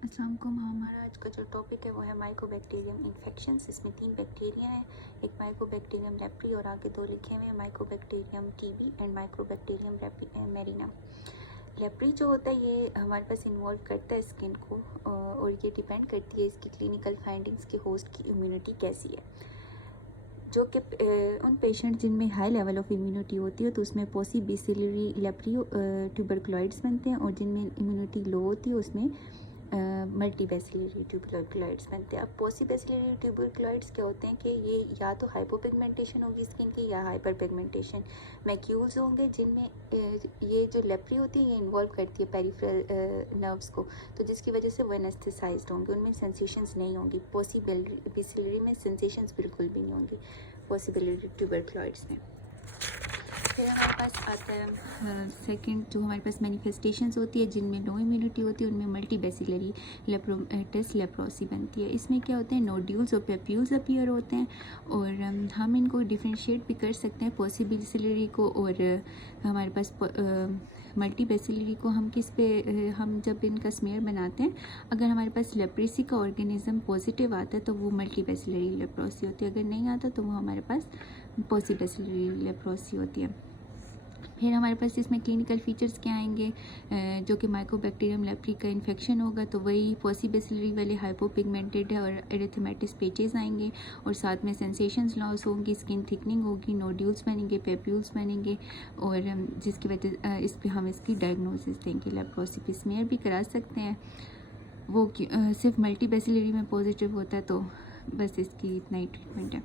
अस्सलाम वालेकुम। हमारा आज का जो टॉपिक है वो है माइकोबैक्टीरियम इन्फेक्शंस। इसमें 3 बैक्टीरिया हैं, एक माइकोबैक्टीरियम लेप्री और आगे 2 लिखे हुए हैं mycobacterium TB and mycobacterium marinum. Leprae जो होता है ये हमारे पास इन्वॉल्व करता है स्किन को और ये डिपेंड करती है इसकी क्लिनिकल फाइंडिंग्स की होस्ट की इम्यूनिटी कैसी है। जो कि उन पेशेंट जिनमें हाई लेवल ऑफ इम्यूनिटी होती है तो उसमें पॉसिबिसिलरी लेप्री ट्यूबरकुलॉइड्स बनते हैं, और जिनमें इम्यूनिटी लो होती है उसमें मल्टीबैसिलरी ट्यूबरकुलॉइड्स बनते हैं। अब पॉसिबैसिलरी ट्यूबरकुलॉइड्स क्या होते हैं कि ये या तो हाइपोपिगमेंटेशन होगी स्किन की या हाइपर पिगमेंटेशन मैक्यूल्स होंगे, जिनमें ये जो लेप्री होती है ये इन्वॉल्व करती है पेरिफेरल नर्व्स को, तो जिसकी वजह से वो एनेस्थेसाइज्ड होंगे, उनमें सेंसेशंस नहीं होंगी। पॉसिबैसिलरी में सेंसेशंस बिल्कुल भी नहीं होंगी पॉसिबैसिलरी ट्यूबरकुलॉइड्स में। फिर हमारे पास आता है सेकंड, जो हमारे पास मैनिफेस्टेशंस होती है जिनमें नो इम्यूनिटी होती है, उनमें मल्टीबैसिलरी लेप्रोमाइटिस लेप्रोसी बनती है। इसमें क्या होते हैं, नोड्यूल्स और पेप्यूल्स अपीयर होते हैं, और हम इनको डिफ्रेंशिएट भी कर सकते हैं पॉसिबैसिलरी को, और हमारे पास मल्टीबैसिलरी को हम किस पे हम जब इनका स्मेयर बनाते हैं, अगर हमारे पास लेप्रेसी का ऑर्गेनिज्म पॉजिटिव आता है तो वो मल्टीबैसिलरी लेप्रोसी होती है, अगर नहीं आता तो वो हमारे पास पॉसिबैसिलरी लेप्रोसी होती है। फिर हमारे पास इसमें क्लिनिकल फीचर्स क्या आएंगे, जो कि माइकोबैक्टीरियम लेप्री का इन्फेक्शन होगा तो वही पॉसिबैसिलरी वाले हाइपोपिगमेंटेड है और एरिथेमेटिस पेचेस आएंगे, और साथ में सेंसेशंस लॉस होंगी, स्किन थिकनिंग होगी, नोड्यूल्स बनेंगे, पेप्यूल्स बनेंगे, और जिसकी वजह इस पर हम इसकी डायग्नोसिस देंगे। लेप्रोसी पे स्मेयर भी करा सकते हैं, वो सिर्फ मल्टीबैसिलरी में पॉजिटिव होता है, तो बस इसकी इतना ही ट्रीटमेंट है,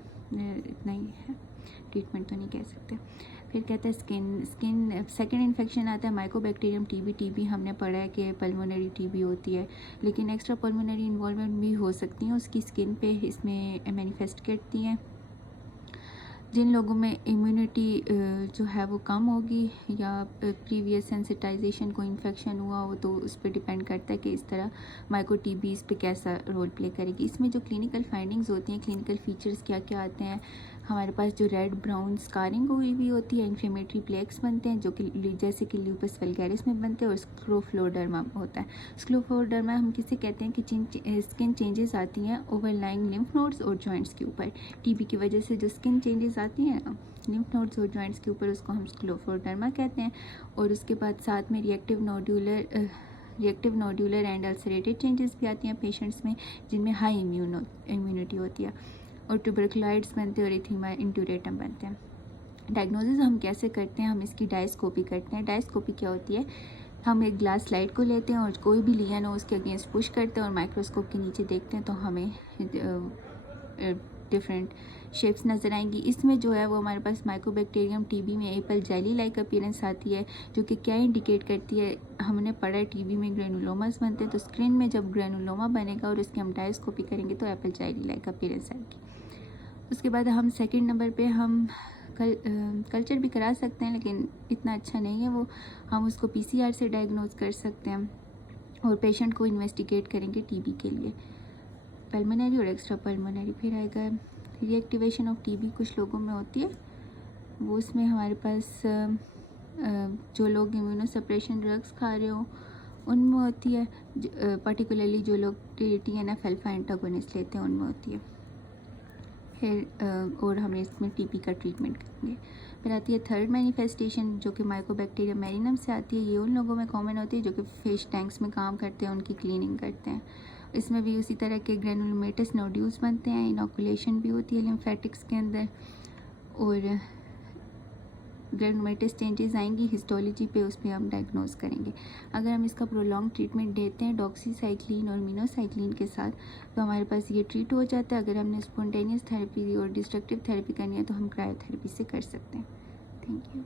इतना ही है, ट्रीटमेंट तो नहीं कह सकते। फिर कहते हैं स्किन सेकंड इन्फेक्शन आता है माइकोबैक्टीरियम टीबी हमने पढ़ा है कि पल्मोनरी टीबी होती है, लेकिन एक्स्ट्रा पल्मोनरी इन्वॉल्वमेंट भी हो सकती हैं उसकी स्किन पे, इसमें मैनिफेस्ट करती हैं। जिन लोगों में इम्यूनिटी जो है वो कम होगी या प्रीवियस सेंसिटाइजेशन को इन्फेक्शन हुआ हो, तो उस पर डिपेंड करता है कि इस तरह माइको टीबी इस पर कैसा रोल प्ले करेगी। इसमें जो क्लिनिकल फाइंडिंग्स होती हैं, क्लिनिकल फीचर्स क्या क्या आते हैं, हमारे पास जो रेड ब्राउन स्कारिंग हुई भी होती है, इन्फ्लेमेटरी प्लेक्स बनते हैं जो कि जैसे कि ल्यूपस वल्गैरिस में बनते हैं, और स्क्रोफलोडर्मा होता है। स्क्रोफलोडर्मा हम किसे कहते हैं कि स्किन चेंजेस आती हैं ओवरलाइंग लिम्फ नोड्स और जॉइंट्स के ऊपर। टीबी की वजह से जो स्किन चेंजेस आती हैं लिम्फ नोड्स और जॉइंट्स के ऊपर, उसको हम स्क्रोफलोडर्मा कहते हैं। और उसके बाद साथ में reactive nodular and ulcerated changes भी आती हैं पेशेंट्स में जिनमें हाई इम्यूनिटी होती है, और ट्यूबरकुलॉइड्स बनते हैं और इथीमा इंटूरेटम बनते हैं। डायग्नोसिस हम कैसे करते हैं, हम इसकी डायस्कोपी करते हैं। डायस्कोपी क्या होती है, हम एक ग्लास स्लाइड को लेते हैं और कोई भी लियन हो उसके अगेंस्ट पुश करते हैं और माइक्रोस्कोप के नीचे देखते हैं, तो हमें डिफरेंट शेप्स नज़र आएंगी। इसमें जो है वो हमारे पास माइकोबैक्टीरियम टीबी में एपल जेली लाइक अपीयरेंस आती है, जो कि क्या इंडिकेट करती है, हमने पढ़ा है टीबी में ग्रेनुलोमास बनते हैं, तो स्क्रीन में जब ग्रेनुलोमा बनेगा और उसकी हम डायस्कोपी करेंगे तो एपल जेली लाइक अपीयरेंस आएगी। उसके बाद हम सेकंड नंबर पे हम कल्चर भी करा सकते हैं, लेकिन इतना अच्छा नहीं है वो, हम उसको पीसीआर से डायग्नोज कर सकते हैं और पेशेंट को इन्वेस्टिगेट करेंगे टीबी के लिए, पल्मोनरी और एक्स्ट्रा पल्मोनरी। फिर आएगा रीएक्टिवेशन ऑफ टीबी, कुछ लोगों में होती है वो, उसमें हमारे पास जो लोग इम्यूनोसप्रेशन ड्रग्स खा रहे हो उनमें होती है, पर्टिकुलरली जो लोग TNF अल्फा एंटागोनिस्ट लेते हैं उनमें होती है। फिर और हम इसमें टीबी का ट्रीटमेंट करेंगे। फिर आती है थर्ड मैनिफेस्टेशन, जो कि माइकोबैक्टीरियम मेरिनम से आती है। ये उन लोगों में कॉमन होती है जो कि फिश टैंक्स में काम करते हैं, उनकी क्लीनिंग करते हैं। इसमें भी उसी तरह के ग्रेनुलोमेटस नोड्यूल्स बनते हैं, इनोकुलेशन भी होती है लिम्फेटिक्स के अंदर, और ग्रेनुलोमेटस चेंजेस आएंगी हिस्टोलॉजी पे, उस पर हम डायग्नोज करेंगे। अगर हम इसका प्रोलॉन्ग ट्रीटमेंट देते हैं डॉक्सीसाइक्लिन और मिनोसाइक्लिन के साथ, तो हमारे पास ये ट्रीट हो जाता है। अगर हमने स्पॉन्टेनियस थेरेपी और डिस्ट्रक्टिव थेरेपी करनी है तो हम क्रायोथेरेपी से कर सकते हैं। Thank you.